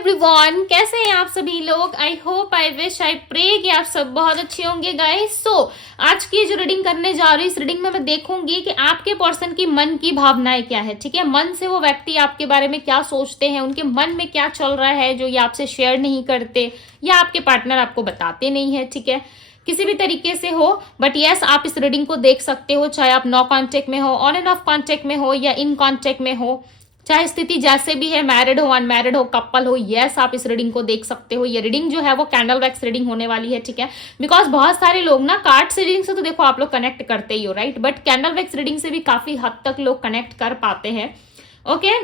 Everyone, कैसे हैं आप सभी लोग। I hope, I wish, I pray कि आप सब बहुत अच्छे होंगे गाइस। आज की जो रीडिंग करने जा रही हूँ, इस रीडिंग में मैं देखूंगी कि आपके पर्सन की मन की भावनाएं क्या है। ठीक है, मन से वो व्यक्ति आपके बारे में क्या सोचते हैं, उनके मन में क्या चल रहा है जो ये आपसे शेयर नहीं करते या आपके पार्टनर आपको बताते नहीं है। ठीक है, किसी भी तरीके से हो, बट यस आप इस रीडिंग को देख सकते हो, चाहे आप नो कांटेक्ट में हो, ऑन एंड ऑफ कांटेक्ट में हो या इन कांटेक्ट में हो, चाहे स्थिति जैसे भी है, मैरिड हो, अनमैरिड हो, कपल हो, यस आप इस रीडिंग को देख सकते हो। ये रीडिंग जो है वो कैंडल वैक्स रीडिंग होने वाली है। ठीक है, बिकॉज बहुत सारे लोग ना कार्ड रीडिंग से तो देखो आप लोग कनेक्ट करते ही हो, right, but candle wax reading से भी काफी हद तक लोग कनेक्ट कर पाते हैं। ओके,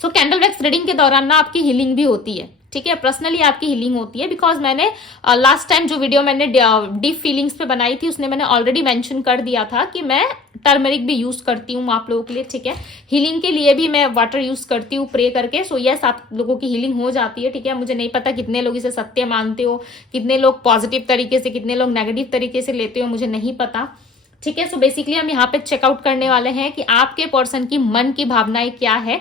सो कैंडल वैक्स रीडिंग के दौरान ना आपकी हीलिंग भी होती है। ठीक है, पर्सनली आपकी हीलिंग होती है, बिकॉज मैंने लास्ट टाइम जो वीडियो मैंने डीप फीलिंग्स पे बनाई थी उसने मैंने ऑलरेडी मेंशन कर दिया था कि मैं टर्मरिक भी यूज करती हूँ आप लोगों के लिए। ठीक है, हीलिंग के लिए भी मैं वाटर यूज करती हूँ प्रे करके। सो यस आप लोगों की हीलिंग हो जाती है। ठीक है, मुझे नहीं पता कितने लोग इसे सत्य मानते हो, कितने लोग पॉजिटिव तरीके से, कितने लोग नेगेटिव तरीके से लेते हो, मुझे नहीं पता। ठीक है, सो बेसिकली हम यहाँ पे चेकआउट करने वाले हैं कि आपके पर्सन की मन की भावनाएं क्या है।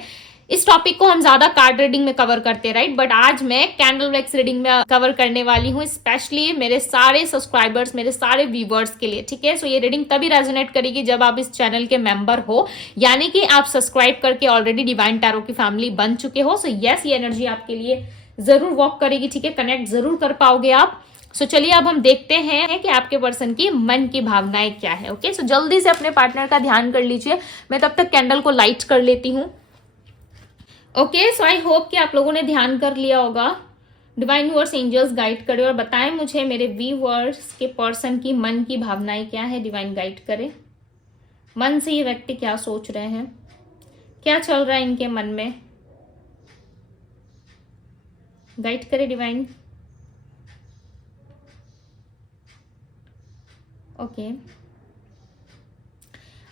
इस टॉपिक को हम ज्यादा कार्ड रीडिंग में कवर करते हैं, राइट, बट आज मैं कैंडल वैक्स रीडिंग में कवर करने वाली हूँ, स्पेशली मेरे सारे सब्सक्राइबर्स, मेरे सारे व्यूवर्स के लिए। ठीक है, सो ये रीडिंग तभी रेजोनेट करेगी जब आप इस चैनल के मेंबर हो, यानी कि आप सब्सक्राइब करके ऑलरेडी डिवाइन टैरो की फैमिली बन चुके हो। सो यस ये एनर्जी आपके लिए जरूर वॉक करेगी। ठीक है, कनेक्ट जरूर कर पाओगे आप। सो चलिए अब हम देखते हैं कि आपके पर्सन की मन की भावनाएं क्या है। ओके, सो जल्दी से अपने पार्टनर का ध्यान कर लीजिए, मैं तब तक कैंडल को लाइट कर लेती हूँ। ओके, सो आई होप कि आप लोगों ने ध्यान कर लिया होगा। डिवाइन यूनिवर्स एंजल्स गाइड करे और बताएं मुझे मेरे व्यूअर्स के पर्सन की मन की भावनाएं क्या है। डिवाइन गाइड करे, मन से ये व्यक्ति क्या सोच रहे हैं, क्या चल रहा है इनके मन में, गाइड करे डिवाइन। ओके,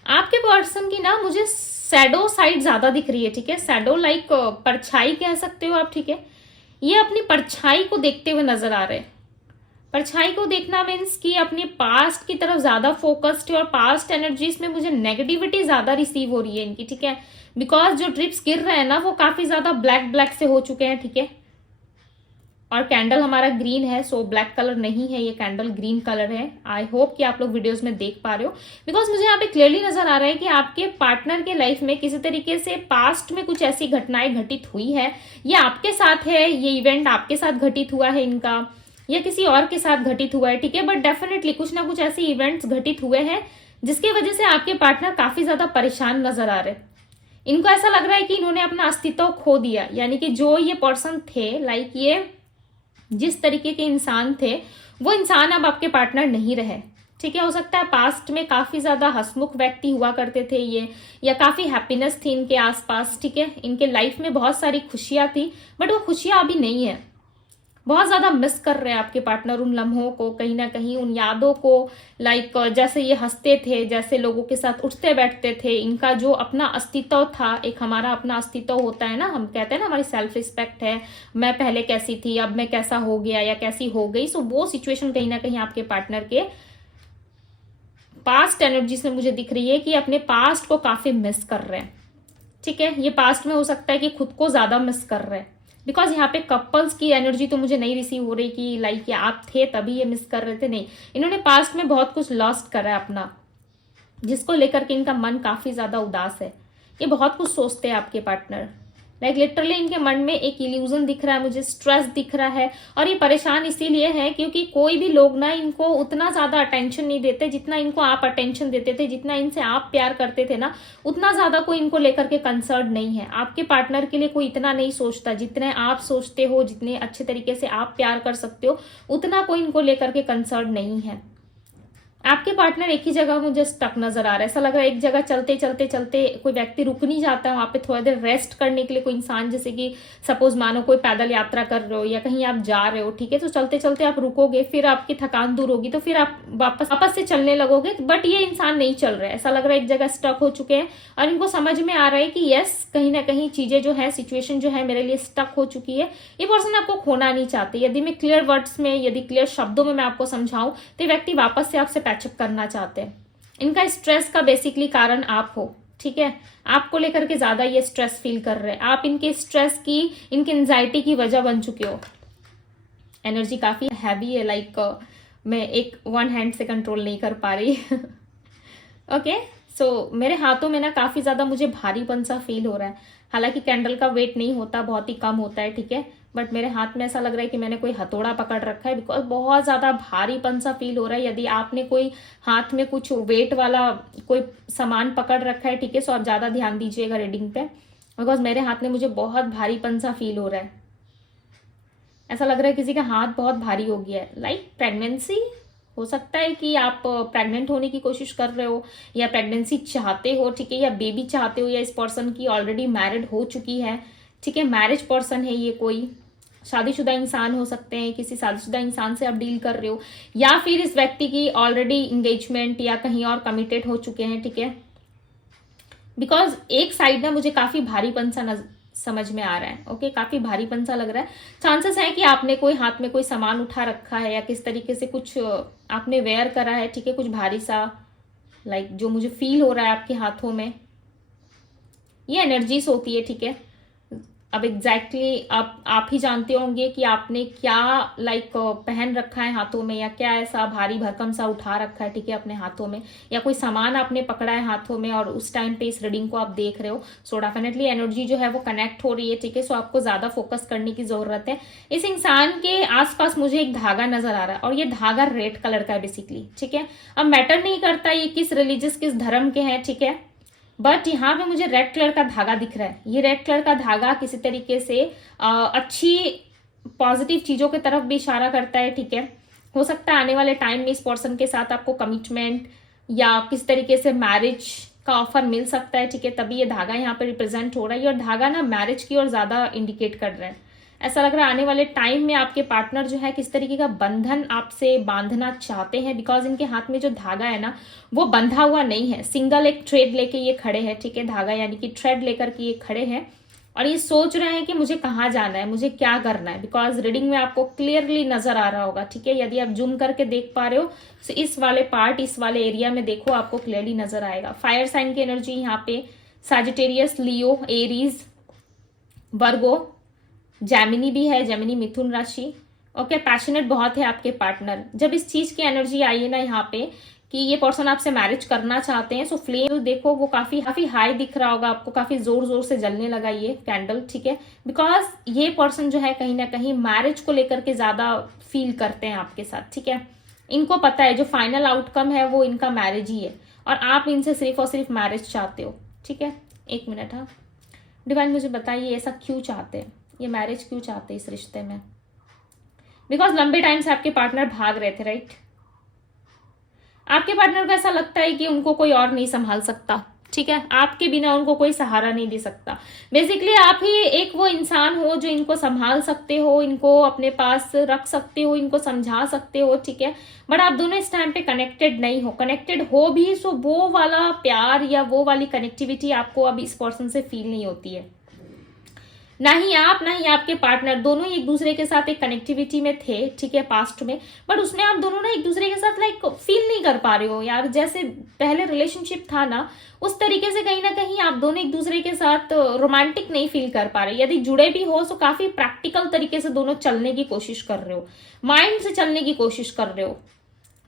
आपके पर्सन की ना मुझे शैडो साइड ज्यादा दिख रही है। ठीक है, शैडो लाइक परछाई कह सकते हो आप। ठीक है, ये अपनी परछाई को देखते हुए नजर आ रहे हैं। परछाई को देखना मीन्स कि अपनी पास्ट की तरफ ज्यादा फोकस्ड है और पास्ट एनर्जीज में मुझे नेगेटिविटी ज्यादा रिसीव हो रही है इनकी। ठीक है, बिकॉज जो ड्रिप्स गिर रहे हैं ना वो काफी ज्यादा ब्लैक ब्लैक से हो चुके हैं। ठीक है, और कैंडल हमारा ग्रीन है, सो ब्लैक कलर नहीं है, ये कैंडल ग्रीन कलर है। आई होप कि आप लोग वीडियोस में देख पा रहे हो, बिकॉज मुझे यहाँ पे क्लियरली नजर आ रहा है कि आपके पार्टनर के लाइफ में किसी तरीके से पास्ट में कुछ ऐसी घटनाएं घटित हुई है, ये आपके साथ है, ये इवेंट आपके साथ घटित हुआ है इनका, या किसी और के साथ घटित हुआ है। ठीक है, बट डेफिनेटली कुछ ना कुछ ऐसे इवेंट्स घटित हुए हैं जिसकी वजह से आपके पार्टनर काफी ज्यादा परेशान नजर आ रहे हैं। इनको ऐसा लग रहा है कि इन्होंने अपना अस्तित्व खो दिया, यानी कि जो ये पर्सन थे, लाइक ये जिस तरीके के इंसान थे वो इंसान अब आपके पार्टनर नहीं रहे। ठीक है, हो सकता है पास्ट में काफी ज्यादा हंसमुख व्यक्ति हुआ करते थे ये, या काफी हैप्पीनेस थी इनके आसपास। ठीक है, इनके लाइफ में बहुत सारी खुशियां थी, बट वो खुशियां अभी नहीं है। बहुत ज्यादा मिस कर रहे हैं आपके पार्टनर उन लम्हों को, कहीं ना कहीं उन यादों को, लाइक जैसे ये हंसते थे, जैसे लोगों के साथ उठते बैठते थे, इनका जो अपना अस्तित्व था, एक हमारा अपना अस्तित्व होता है ना, हम कहते हैं ना हमारी सेल्फ रिस्पेक्ट है, मैं पहले कैसी थी अब मैं कैसा हो गया या कैसी हो गई। सो वो सिचुएशन कहीं ना कहीं आपके पार्टनर के पास्ट एनर्जी से मुझे दिख रही है कि अपने पास्ट को काफी मिस कर रहे हैं। ठीक है, ये पास्ट में हो सकता है कि खुद को ज्यादा मिस कर रहे हैं, बिकॉज यहाँ पे कपल्स की एनर्जी तो मुझे नहीं रिसीव हो रही कि लाइक आप थे तभी ये मिस कर रहे थे। नहीं, इन्होंने पास्ट में बहुत कुछ लॉस्ट करा है अपना, जिसको लेकर के इनका मन काफी ज्यादा उदास है। ये बहुत कुछ सोचते हैं आपके पार्टनर, लाइक लिटरली इनके मन में एक इल्यूजन दिख रहा है, मुझे स्ट्रेस दिख रहा है, और ये परेशान इसीलिए है क्योंकि कोई भी लोग ना इनको उतना ज्यादा अटेंशन नहीं देते जितना इनको आप अटेंशन देते थे, जितना इनसे आप प्यार करते थे ना, उतना ज्यादा कोई इनको लेकर के कंसर्न नहीं है। आपके पार्टनर के लिए कोई इतना नहीं सोचता जितने आप सोचते हो, जितने अच्छे तरीके से आप प्यार कर सकते हो, उतना कोई इनको लेकर के कंसर्न नहीं है। आपके पार्टनर एक ही जगह मुझे स्टक नजर आ रहा है, ऐसा लग रहा है एक जगह चलते चलते चलते कोई व्यक्ति रुक नहीं जाता है वहां पे थोड़ा देर रेस्ट करने के लिए। कोई इंसान, जैसे कि सपोज मानो कोई पैदल यात्रा कर रहे हो या कहीं आप जा रहे हो, ठीक है, तो चलते चलते आप रुकोगे, फिर आपकी थकान दूर होगी तो फिर आप वापस से चलने लगोगे, बट ये इंसान नहीं चल रहा है, ऐसा लग रहा है एक जगह स्टक हो चुके हैं। और इनको समझ में आ रहा है कि यस कहीं ना कहीं चीजें जो है, सिचुएशन जो है मेरे लिए स्टक हो चुकी है। ये पर्सन आपको खोना नहीं चाहते। यदि मैं क्लियर वर्ड्स में, यदि क्लियर शब्दों में मैं आपको समझाऊं तो व्यक्ति वापस से आपसे पैचअप करना चाहते हैं। इनका स्ट्रेस का बेसिकली कारण आप हो। ठीक है, आपको लेकर के ज्यादा ये स्ट्रेस फील कर रहे हैं, आप इनके स्ट्रेस की, इनकी एंजाइटी की वजह बन चुके हो। एनर्जी काफी हैवी है, लाइक मैं एक वन हैंड से कंट्रोल नहीं कर पा रही। ओके, सो मेरे हाथों में ना काफी ज्यादा मुझे भारीपन सा फील हो रहा है। हालांकि कैंडल का वेट नहीं होता, बहुत ही कम होता है, ठीक है, बट मेरे हाथ में ऐसा लग रहा है कि मैंने कोई हथौड़ा पकड़ रखा है, बिकॉज बहुत ज्यादा भारीपन सा फील हो रहा है। यदि आपने कोई हाथ में कुछ वेट वाला कोई सामान पकड़ रखा है, ठीक है, सो आप ज्यादा ध्यान दीजिएगा रीडिंग पे, बिकॉज मेरे हाथ में मुझे बहुत भारीपन सा फील हो रहा है। ऐसा लग रहा है किसी का हाथ बहुत भारी हो गया है, लाइक प्रेगनेंसी। हो सकता है कि आप प्रेग्नेंट होने की कोशिश कर रहे हो, या प्रेगनेंसी चाहते हो, ठीक है, या बेबी चाहते हो, या इस पर्सन की ऑलरेडी मैरिड हो चुकी है, ठीक है, मैरिज पर्सन है ये, कोई शादीशुदा इंसान हो सकते हैं, किसी शादीशुदा इंसान से आप डील कर रहे हो, या फिर इस व्यक्ति की ऑलरेडी इंगेजमेंट या कहीं और कमिटेड हो चुके हैं, ठीक है। बिकॉज एक साइड ना मुझे काफी भारीपन सा समझ में आ रहा है। ओके, काफी भारीपन सा लग रहा है। चांसेस है कि आपने कोई हाथ में कोई सामान उठा रखा है, या किस तरीके से कुछ आपने वेयर करा है, ठीक है, कुछ भारी सा, लाइक जो मुझे फील हो रहा है आपके हाथों में, ये एनर्जीज होती है, ठीक है। अब एग्जैक्टली आप ही जानते होंगे कि आपने क्या लाइक पहन रखा है हाथों में, या क्या ऐसा भारी भरकम सा उठा रखा है, ठीक है, अपने हाथों में, या कोई सामान आपने पकड़ा है हाथों में और उस टाइम पे इस रीडिंग को आप देख रहे हो। सो डेफिनेटली एनर्जी जो है वो कनेक्ट हो रही है, ठीक है। सो आपको ज्यादा फोकस करने की जरूरत है। इस इंसान के आसपास मुझे एक धागा नजर आ रहा है, और ये धागा रेड कलर का है बेसिकली, ठीक है। अब मैटर नहीं करता ये किस रिलीजियस, किस धर्म के हैं, ठीक है, बट यहाँ पे मुझे रेड कलर का धागा दिख रहा है। ये रेड कलर का धागा किसी तरीके से अच्छी पॉजिटिव चीजों की तरफ भी इशारा करता है, ठीक है। हो सकता है आने वाले टाइम में इस पर्सन के साथ आपको कमिटमेंट या किस तरीके से मैरिज का ऑफर मिल सकता है, ठीक है, तभी ये धागा यहाँ पे रिप्रेजेंट हो रहा है। और धागा ना मैरिज की ओर ज्यादा इंडिकेट कर रहा है। ऐसा लग रहा है आने वाले टाइम में आपके पार्टनर जो है किस तरीके का बंधन आपसे बांधना चाहते हैं, बिकॉज इनके हाथ में जो धागा है ना वो बंधा हुआ नहीं है, सिंगल एक थ्रेड लेके ये खड़े हैं, ठीक है, धागा यानी कि थ्रेड लेकर के ये खड़े हैं, और ये सोच रहे हैं कि मुझे कहाँ जाना है, मुझे क्या करना है। बिकॉज रीडिंग में आपको क्लियरली नजर आ रहा होगा, ठीक है, यदि आप जूम करके देख पा रहे हो तो इस वाले पार्ट, इस वाले एरिया में देखो, आपको क्लियरली नजर आएगा। फायर साइन की एनर्जी यहाँ पे, सैजिटेरियस, लियो, एरीज, वर्गो, जेमिनी भी है, जेमिनी मिथुन राशि। ओके, पैशनेट बहुत है आपके पार्टनर। जब इस चीज की एनर्जी आई है ना यहाँ पे कि ये पर्सन आपसे मैरिज करना चाहते हैं, सो फ्लेम देखो वो काफी हाई दिख रहा होगा आपको, काफी जोर जोर से जलने लगा ये कैंडल, ठीक है। बिकॉज ये पर्सन जो है कहीं ना कहीं मैरिज को लेकर के ज्यादा फील करते हैं आपके साथ, ठीक है। इनको पता है जो फाइनल आउटकम है वो इनका मैरिज ही है, और आप इनसे सिर्फ और सिर्फ मैरिज चाहते हो, ठीक है। एक मिनट, हाँ डिवाइन मुझे बताइए ऐसा क्यों चाहते हैं, ये मैरिज क्यों चाहते हैं इस रिश्ते में। बिकॉज लंबे टाइम से आपके पार्टनर भाग रहे थे, राइट। आपके पार्टनर को ऐसा लगता है कि उनको कोई और नहीं संभाल सकता, ठीक है, आपके बिना उनको कोई सहारा नहीं दे सकता। बेसिकली आप ही एक वो इंसान हो जो इनको संभाल सकते हो, इनको अपने पास रख सकते हो, इनको समझा सकते हो, ठीक है। बट आप दोनों इस टाइम पे कनेक्टेड नहीं हो, कनेक्टेड हो भी सो वो वाला प्यार या वो वाली कनेक्टिविटी आपको अब इस पर्सन से फील नहीं होती है। ना ही आप ना ही आपके पार्टनर, दोनों ही एक दूसरे के साथ एक कनेक्टिविटी में थे, ठीक है, पास्ट में, बट उसमें आप दोनों ना एक दूसरे के साथ लाइक फील नहीं कर पा रहे हो यार। जैसे पहले रिलेशनशिप था ना उस तरीके से कहीं ना कहीं आप दोनों एक दूसरे के साथ रोमांटिक नहीं फील कर पा रहे। यदि जुड़े भी हो तो काफी प्रैक्टिकल तरीके से दोनों चलने की कोशिश कर रहे हो, माइंड से चलने की कोशिश कर रहे हो,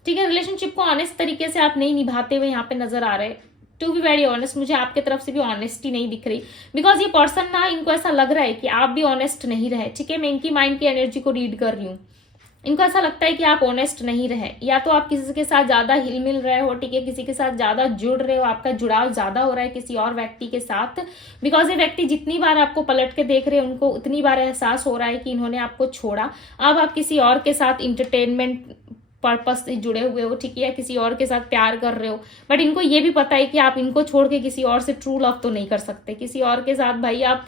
ठीक है। रिलेशनशिप को ऑनेस्ट तरीके से आप नहीं निभाते हुए यहाँ पे नजर आ रहे। टू बी वेरी ऑनेस्ट, मुझे आपके तरफ से भी ऑनेस्टी नहीं दिख रही, बिकॉज ये पर्सन ना इनको ऐसा लग रहा है कि आप भी ऑनेस्ट नहीं रहे, ठीक है। मैं इनकी माइंड की एनर्जी को रीड कर रही हूँ। इनको ऐसा लगता है कि आप ऑनेस्ट नहीं रहे, या तो आप किसी के साथ ज्यादा हिल मिल रहे हो, ठीक है, किसी के साथ ज्यादा जुड़ रहे हो, आपका जुड़ाव ज्यादा हो रहा है किसी और व्यक्ति के साथ। बिकॉज ये व्यक्ति जितनी बार आपको पलट के देख रहे हैं उनको उतनी बार एहसास हो रहा है कि इन्होंने आपको छोड़ा, अब आप किसी और के साथ इंटरटेनमेंट पर्पस से जुड़े हुए हो, ठीक है, किसी और के साथ प्यार कर रहे हो। बट इनको ये भी पता है कि आप इनको छोड़ के किसी और से ट्रू लव तो नहीं कर सकते, किसी और के साथ भाई आप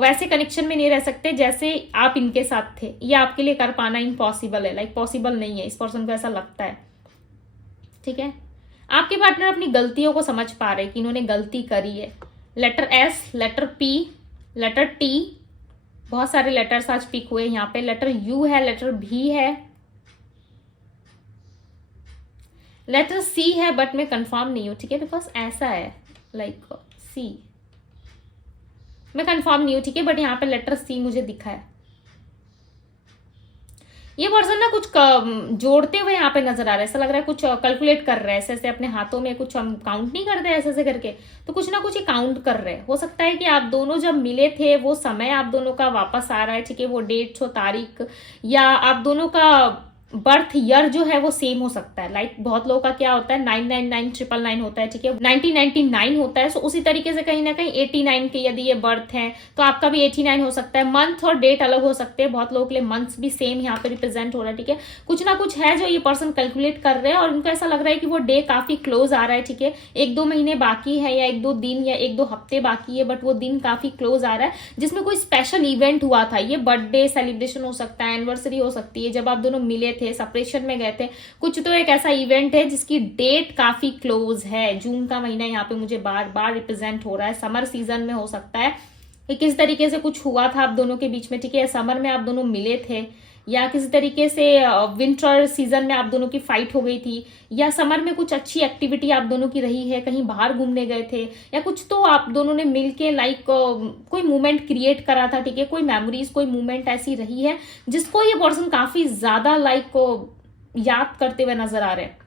वैसे कनेक्शन में नहीं रह सकते जैसे आप इनके साथ थे। ये आपके लिए कर पाना इम्पॉसिबल है, लाइक पॉसिबल नहीं है, इस पर्सन को ऐसा लगता है, ठीक है। आपके पार्टनर अपनी गलतियों को समझ पा रहे कि इन्होंने गलती करी है। Letter S, letter P, letter T, बहुत सारे लेटर्स आज पिक हुए यहाँ पे। लेटर यू है, लेटर भी है, लेटर सी है, बट मैं कंफर्म नहीं हूं, ठीक है, बिकॉज ऐसा है लाइक सी, मैं कंफर्म नहीं हूँ, ठीक है, बट यहाँ पे लेटर सी मुझे दिखा है। ये पर्सन ना कुछ जोड़ते हुए यहाँ पे नजर आ रहा है, ऐसा लग रहा है कुछ कैलकुलेट कर रहे हैं, ऐसे ऐसे अपने हाथों में, कुछ हम काउंट नहीं करते ऐसे ऐसे करके, तो कुछ ना कुछ ही काउंट कर रहे हैं। हो सकता है कि आप दोनों जब मिले थे वो समय आप दोनों का वापस आ रहा है, ठीक है, वो डेट हो, तारीख, या आप दोनों का बर्थ ईयर जो है वो सेम हो सकता है। लाइक बहुत लोगों का क्या होता है 999 होता है, ठीक है, 1999 होता है। सो उसी तरीके से कहीं ना कहीं 89 के यदि ये बर्थ है तो आपका भी 89 हो सकता है। मंथ और डेट अलग हो सकते हैं, बहुत लोगों के लिए मंथ्स भी सेम यहाँ पे रिप्रेजेंट हो रहा है, ठीक है। कुछ ना कुछ है जो ये पर्सन कैलकुलेट कर रहे हैं और उनको ऐसा लग रहा है कि वो डे काफी क्लोज आ रहा है, ठीक है, 1-2 महीने बाकी है या 1-2 दिन या 1-2 हफ्ते बाकी है, बट वो दिन काफी क्लोज आ रहा है जिसमें कोई स्पेशल इवेंट हुआ था। ये बर्थडे सेलिब्रेशन हो सकता है, एनिवर्सरी हो सकती है, जब आप दोनों मिले थे, सेपरेशन में गए थे, कुछ तो एक ऐसा इवेंट है जिसकी डेट काफी क्लोज है। जून का महीना यहाँ पे मुझे बार बार रिप्रेजेंट हो रहा है, समर सीजन में हो सकता है कि किस तरीके से कुछ हुआ था आप दोनों के बीच में, ठीक है, समर में आप दोनों मिले थे, या किसी तरीके से विंटर सीजन में आप दोनों की फाइट हो गई थी, या समर में कुछ अच्छी एक्टिविटी आप दोनों की रही है, कहीं बाहर घूमने गए थे, या कुछ तो आप दोनों ने मिलके लाइक कोई मूवमेंट क्रिएट करा था, ठीक है, कोई मेमोरीज, कोई मूवमेंट ऐसी रही है जिसको ये पर्सन काफी ज्यादा लाइक याद करते हुए नजर आ रहे हैं।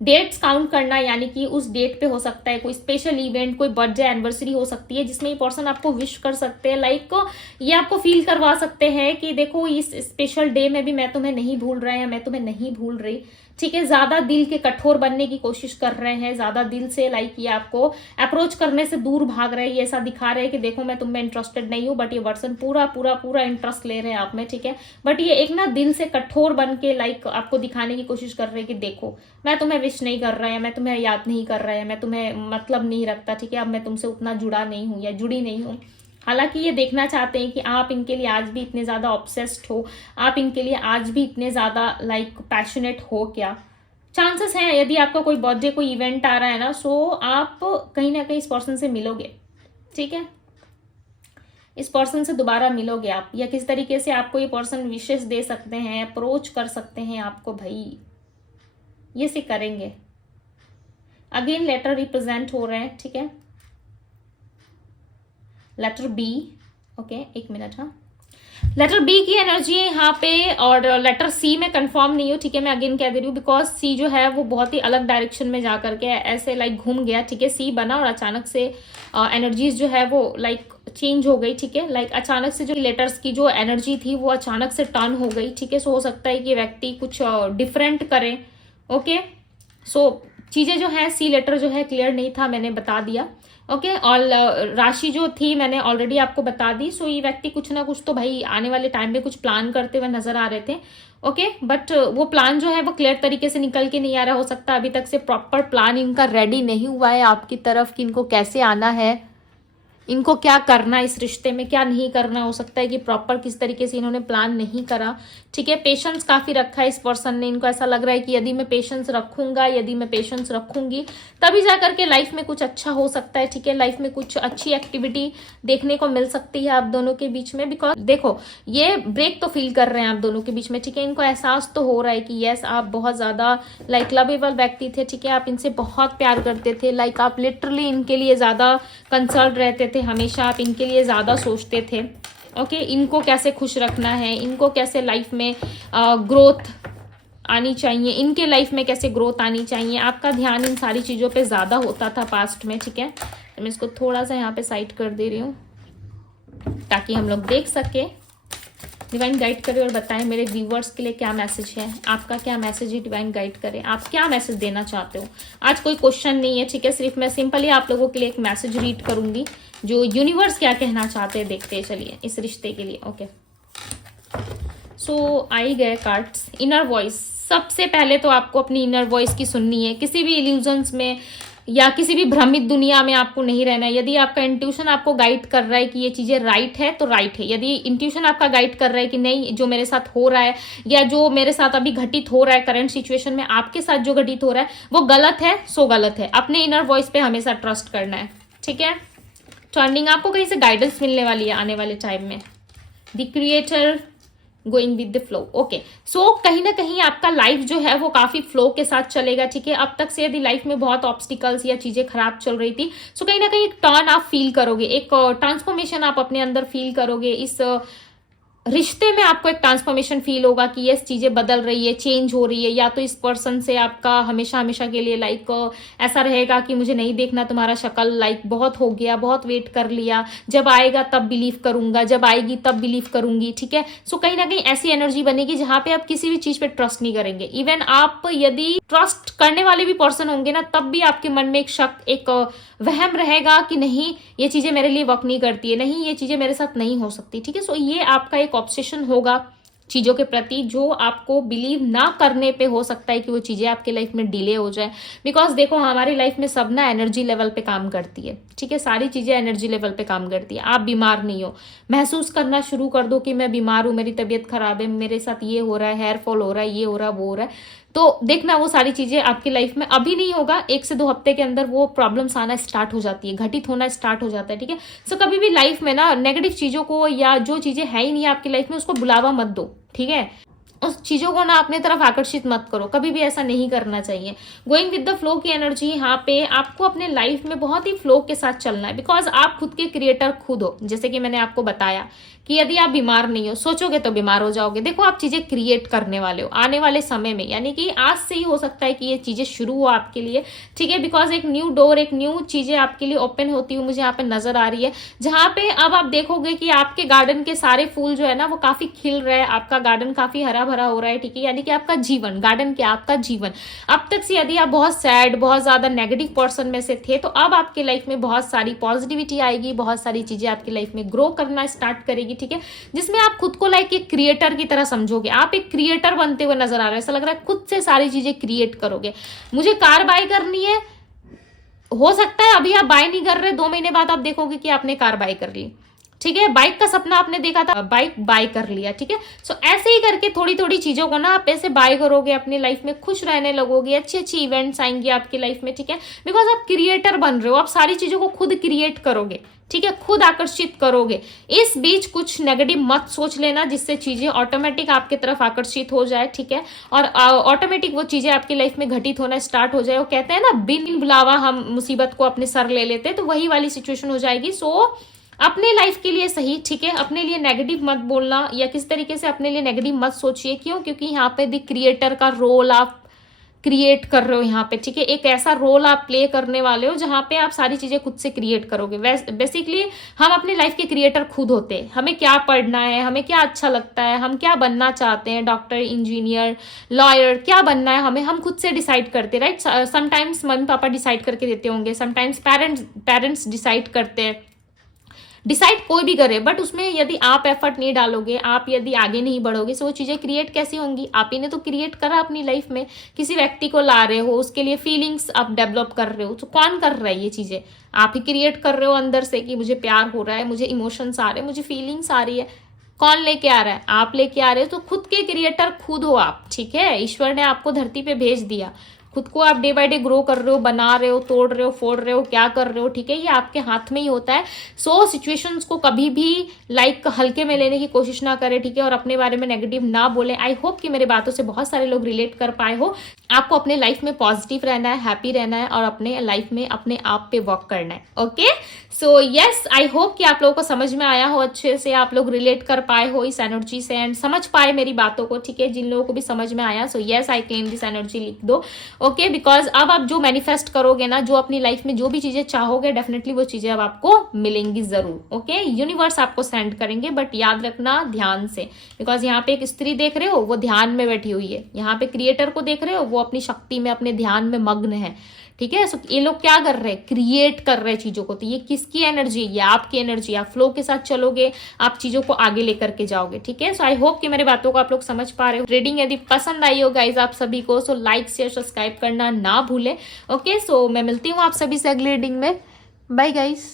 डेट्स काउंट करना, यानी कि उस डेट पे हो सकता है कोई स्पेशल इवेंट, कोई बर्थडे एनिवर्सरी हो सकती है जिसमें ये पर्सन आपको विश कर सकते हैं, लाइक ये आपको फील करवा सकते हैं कि देखो इस स्पेशल डे में भी मैं तुम्हें नहीं भूल रहा या मैं तुम्हें नहीं भूल रही, ठीक है। ज्यादा दिल के कठोर बनने की कोशिश कर रहे हैं, ज्यादा दिल से लाइक ये आपको अप्रोच करने से दूर भाग रहे हैं, ये ऐसा दिखा रहे हैं कि देखो मैं तुम में इंटरेस्टेड नहीं हूँ, बट ये पर्सन पूरा पूरा पूरा इंटरेस्ट ले रहे हैं आप में, ठीक है। बट ये एक ना दिल से कठोर बन के लाइक आपको दिखाने की कोशिश कर रहे हैं कि देखो मैं तुम्हें विश नहीं कर रहा है, मैं तुम्हें याद नहीं कर रहा है, मैं तुम्हें मतलब नहीं रखता, ठीक है, अब मैं तुमसे उतना जुड़ा नहीं हूँ या जुड़ी नहीं हूँ। हालांकि ये देखना चाहते हैं कि आप इनके लिए आज भी इतने ज्यादा ऑब्सेस्ड हो, आप इनके लिए आज भी इतने ज्यादा लाइक पैशनेट हो क्या। चांसेस हैं यदि आपका कोई बर्थडे कोई इवेंट आ रहा है ना, सो आप कहीं ना कहीं इस पर्सन से मिलोगे, ठीक है, इस पर्सन से दोबारा मिलोगे आप, या किस तरीके से आपको ये पर्सन विशेष दे सकते हैं, अप्रोच कर सकते हैं आपको, भाई ये से करेंगे। अगेन लेटर रिप्रेजेंट हो रहे हैं, ठीक है, लेटर बी, ओके, एक मिनट, हाँ, लेटर बी की एनर्जी है यहाँ पे, और लेटर सी में कंफर्म नहीं हो, ठीक है, मैं अगेन कह दे रही हूँ बिकॉज सी जो है वो बहुत ही अलग डायरेक्शन में जा करके ऐसे लाइक घूम गया, ठीक है, सी बना और अचानक से एनर्जीज जो है वो लाइक चेंज हो गई, ठीक है, लाइक अचानक से जो लेटर्स की जो एनर्जी थी वो अचानक से टर्न हो गई, ठीक है। सो हो सकता है कि व्यक्ति कुछ डिफरेंट करे, ओके। सो चीजें जो है, सी लेटर जो है क्लियर नहीं था, मैंने बता दिया, ओके। और राशि जो थी मैंने ऑलरेडी आपको बता दी। सो ये व्यक्ति कुछ ना कुछ तो भाई आने वाले टाइम में कुछ प्लान करते हुए नजर आ रहे थे, ओके, बट वो प्लान जो है वो क्लियर तरीके से निकल के नहीं आ रहा। हो सकता है अभी तक से प्रॉपर प्लान इनका रेडी नहीं हुआ है आपकी तरफ कि इनको कैसे आना है, इनको क्या करना है इस रिश्ते में, क्या नहीं करना। हो सकता है कि प्रॉपर किस तरीके से इन्होंने प्लान नहीं करा, ठीक है। पेशेंस काफी रखा है इस पर्सन ने, इनको ऐसा लग रहा है कि यदि मैं पेशेंस रखूंगा, यदि मैं पेशेंस रखूंगी तभी जा करके लाइफ में कुछ अच्छा हो सकता है, ठीक है, लाइफ में कुछ अच्छी एक्टिविटी देखने को मिल सकती है आप दोनों के बीच में। बिकॉज देखो ये ब्रेक तो फील कर रहे हैं आप दोनों के बीच में, ठीक है, इनको एहसास तो हो रहा है कि यस आप बहुत ज्यादा लाइक लवेबल व्यक्ति थे, ठीक है, आप इनसे बहुत प्यार करते थे, लाइक आप लिटरली इनके लिए ज्यादा कंसर्न रहते थे, हमेशा आप इनके लिए ज्यादा सोचते थे, ओके। इनको कैसे खुश रखना है, इनको कैसे लाइफ में ग्रोथ आनी चाहिए, इनके लाइफ में कैसे ग्रोथ आनी चाहिए, आपका ध्यान इन सारी चीजों पे ज्यादा होता था पास्ट में, ठीक है। तो मैं इसको थोड़ा सा यहाँ पे साइड कर दे रही हूँ ताकि हम लोग देख सके। डिवाइन गाइड करे और बताएं मेरे व्यूवर्स के लिए क्या मैसेज है, आपका क्या मैसेज है, डिवाइन गाइड करे, आप क्या मैसेज देना चाहते हो। आज कोई क्वेश्चन नहीं है, ठीक है, सिर्फ मैं सिंपली आप लोगों के लिए एक मैसेज रीड करूंगी जो यूनिवर्स क्या कहना चाहते हैं, देखते हैं चलिए इस रिश्ते के लिए, ओके। सो आई गए कार्ड्स, इनर वॉइस। सबसे पहले तो आपको अपनी इनर वॉइस की सुननी है, किसी भी इल्यूजन्स में या किसी भी भ्रमित दुनिया में आपको नहीं रहना है। यदि आपका इंट्यूशन आपको गाइड कर रहा है कि ये चीजें राइट है तो राइट है, यदि इंट्यूशन आपका गाइड कर रहा है कि नहीं जो मेरे साथ हो रहा है या जो मेरे साथ अभी घटित हो रहा है करंट सिचुएशन में आपके साथ जो घटित हो रहा है वो गलत है, सो गलत है। अपने इनर वॉइस पे हमेशा ट्रस्ट करना है, ठीक है। टर्निंग आपको कहीं से गाइडेंस मिलने वाली है आने वाले टाइम में। The creator, going with the flow. Okay, so कहीं ना कहीं आपका लाइफ जो है वो काफी फ्लो के साथ चलेगा, ठीक है। अब तक से यदि लाइफ में बहुत ऑब्स्टिकल्स या चीजें खराब चल रही थी, सो कहीं ना कहीं एक टर्न आप फील करोगे, एक ट्रांसफॉर्मेशन आप अपने अंदर फील करोगे। इस रिश्ते में आपको एक ट्रांसफॉर्मेशन फील होगा कि ये चीजें बदल रही है, चेंज हो रही है, या तो इस पर्सन से आपका हमेशा हमेशा के लिए लाइक ऐसा रहेगा कि मुझे नहीं देखना तुम्हारा शक्ल, लाइक बहुत हो गया, बहुत वेट कर लिया, जब आएगा तब बिलीव करूंगा, जब आएगी तब बिलीव करूंगी, ठीक है। सो कहीं ना कहीं ऐसी एनर्जी बनेगी जहां पे आप किसी भी चीज पे ट्रस्ट नहीं करेंगे। इवन आप यदि ट्रस्ट करने वाले भी पर्सन होंगे ना, तब भी आपके मन में एक शक, एक वहम रहेगा कि नहीं ये चीजें मेरे लिए वर्क नहीं करती है, नहीं ये चीजें मेरे साथ नहीं हो सकती, ठीक है। सो ये आपका एक ऑब्सेशन होगा चीजों के प्रति, जो आपको बिलीव ना करने पे हो सकता है कि वो चीजें आपके लाइफ में डिले हो जाए। बिकॉज देखो हमारी लाइफ में सब ना एनर्जी लेवल पे काम करती है, ठीक है। सारी चीजें एनर्जी लेवल पे काम करती है। आप बीमार नहीं हो, महसूस करना शुरू कर दो कि मैं बीमार हूं, मेरी तबीयत खराब है, मेरे साथ ये हो रहा है, हेयर फॉल हो रहा है, ये हो रहा है, वो हो रहा है, तो देखना वो सारी चीजें आपकी लाइफ में अभी नहीं होगा, 1 से 2 हफ्ते के अंदर वो प्रॉब्लम्स आना स्टार्ट हो जाती है, घटित होना स्टार्ट हो जाता है, ठीक है। सो कभी भी लाइफ में ना नेगेटिव चीजों को या जो चीजें है ही नहीं आपकी लाइफ में उसको बुलावा मत दो, ठीक है। उस चीजों को ना अपने तरफ आकर्षित मत करो, कभी भी ऐसा नहीं करना चाहिए। गोइंग विद द फ्लो की एनर्जी यहाँ पे आपको अपने लाइफ में बहुत ही फ्लो के साथ चलना है, बिकॉज आप खुद के क्रिएटर खुद हो। जैसे कि मैंने आपको बताया कि यदि आप बीमार नहीं हो, सोचोगे तो बीमार हो जाओगे। देखो आप चीजें क्रिएट करने वाले हो आने वाले समय में, यानी कि आज से ही हो सकता है कि ये चीजें शुरू हो आपके लिए, ठीक है। बिकॉज एक न्यू डोर, एक न्यू चीजें आपके लिए ओपन होती हुई मुझे यहाँ पे नजर आ रही है, जहां पे अब आप देखोगे कि आपके गार्डन के सारे फूल जो है ना वो काफी खिल रहे हैं, आपका गार्डन काफी हरा भरा हो रहा है, ठीक है। यानी कि आपका जीवन, गार्डन क्या, आपका जीवन। अब तक से यदि आप बहुत सैड, बहुत ज्यादा नेगेटिव पर्सन में से थे, तो अब आपके लाइफ में बहुत सारी पॉजिटिविटी आएगी, बहुत सारी चीजें आपकी लाइफ में ग्रो करना स्टार्ट करेगी, ठीक है। जिसमें आप खुद को लाइक एक क्रिएटर की तरह समझोगे, आप एक क्रिएटर बनते हुए नजर आ रहे हैं। ऐसा लग रहा है खुद से सारी चीजें क्रिएट करोगे। मुझे कार बाय करनी है, हो सकता है अभी आप बाय नहीं कर रहे, 2 महीने बाद आप देखोगे कि आपने कार बाय कर ली, ठीक है। बाइक का सपना आपने देखा था, बाइक बाय कर लिया, ठीक है। सो ऐसे ही करके थोड़ी थोड़ी चीजों को ना आप ऐसे बाय करोगे, अपनी लाइफ में खुश रहने लगोगे, अच्छी अच्छी इवेंट्स आएंगी आपकी लाइफ में, ठीक है। बिकॉज आप क्रिएटर बन रहे हो, आप सारी चीजों को खुद क्रिएट करोगे, ठीक है, खुद आकर्षित करोगे। इस बीच कुछ नेगेटिव मत सोच लेना, जिससे चीजें ऑटोमेटिक आपकी तरफ आकर्षित हो जाए, ठीक है। और ऑटोमेटिक वो चीजें आपकी लाइफ में घटित होना स्टार्ट हो जाए। वो कहते हैं ना बिन बुलावा हम मुसीबत को अपने सर ले लेते हैं, तो वही वाली सिचुएशन हो जाएगी। सो अपने लाइफ के लिए सही, ठीक है, अपने लिए नेगेटिव मत बोलना या किस तरीके से अपने लिए नेगेटिव मत सोचिए। क्यों? क्योंकि यहाँ पे द क्रिएटर का रोल आप क्रिएट कर रहे हो यहाँ पे, ठीक है। एक ऐसा रोल आप प्ले करने वाले हो जहां पे आप सारी चीजें खुद से क्रिएट करोगे। बेसिकली हम अपने लाइफ के क्रिएटर खुद होते हैं। हमें क्या पढ़ना है, हमें क्या अच्छा लगता है, हम क्या बनना चाहते हैं, डॉक्टर, इंजीनियर, लॉयर, क्या बनना है हमें, हम खुद से डिसाइड करते हैं, right. Sometimes mummy papa decide करके देते होंगे, समटाइम्स पेरेंट्स डिसाइड करते हैं। डिसाइड कोई भी करे, बट उसमें यदि आप एफर्ट नहीं डालोगे, आप यदि आगे नहीं बढ़ोगे, तो वो चीजें क्रिएट कैसी होंगी? आप ही ने तो क्रिएट करा अपनी लाइफ में। किसी व्यक्ति को ला रहे हो, उसके लिए फीलिंग्स आप डेवलप कर रहे हो, तो कौन कर रहा है ये चीजें? आप ही क्रिएट कर रहे हो अंदर से कि मुझे प्यार हो रहा है, मुझे इमोशंस आ रहे हैं, मुझे फीलिंग्स आ रही है। कौन लेके आ रहा है? आप लेके आ रहे हो। तो खुद के क्रिएटर खुद हो आप, ठीक है। ईश्वर ने आपको धरती पे भेज दिया, खुद को आप डे बाय डे ग्रो कर रहे हो, बना रहे हो, तोड़ रहे हो, फोड़ रहे हो, क्या कर रहे हो, ठीक है, ये आपके हाथ में ही होता है। सो सिचुएशंस को कभी भी लाइक हल्के में लेने की कोशिश ना करें, ठीक है, और अपने बारे में नेगेटिव ना बोले। आई होप कि मेरे बातों से बहुत सारे लोग रिलेट कर पाए हो। आपको अपने लाइफ में पॉजिटिव रहना है, हैप्पी रहना है और अपने लाइफ में अपने आप पे वर्क करना है। Okay, so yes, I hope कि आप लोगों को समझ में आया हो, अच्छे से आप लोग रिलेट कर पाए हो इस एनर्जी से एंड समझ पाए मेरी बातों को, ठीक है। जिन लोगों को भी समझ में आया, so yes, I claim this energy लिख दो, ओके। बिकॉज अब आप जो मैनिफेस्ट करोगे ना, जो अपनी लाइफ में जो भी चीजें चाहोगे, डेफिनेटली वो चीजें अब आपको मिलेंगी जरूर, ओके। यूनिवर्स आपको सेंड करेंगे, बट याद रखना ध्यान से, बिकॉज यहाँ पे एक स्त्री देख रहे हो, वो ध्यान में बैठी हुई है। यहाँ पे क्रिएटर को देख रहे हो, वो अपनी शक्ति में, अपने ध्यान में मग्न है, ठीक है। सो ये लोग क्या कर रहे हैं? क्रिएट कर रहे हैं चीजों को। तो ये किसकी एनर्जी? ये आपकी एनर्जी। आप फ्लो के साथ चलोगे, आप चीजों को आगे लेकर के जाओगे, ठीक है। सो आई होप कि मेरे बातों को आप लोग समझ पा रहे हो। रीडिंग यदि पसंद आई हो गाइज आप सभी को, सो लाइक शेयर सब्सक्राइब करना ना भूले, ओके। सो मैं मिलती हूँ आप सभी से अगली रीडिंग में। Bye guys.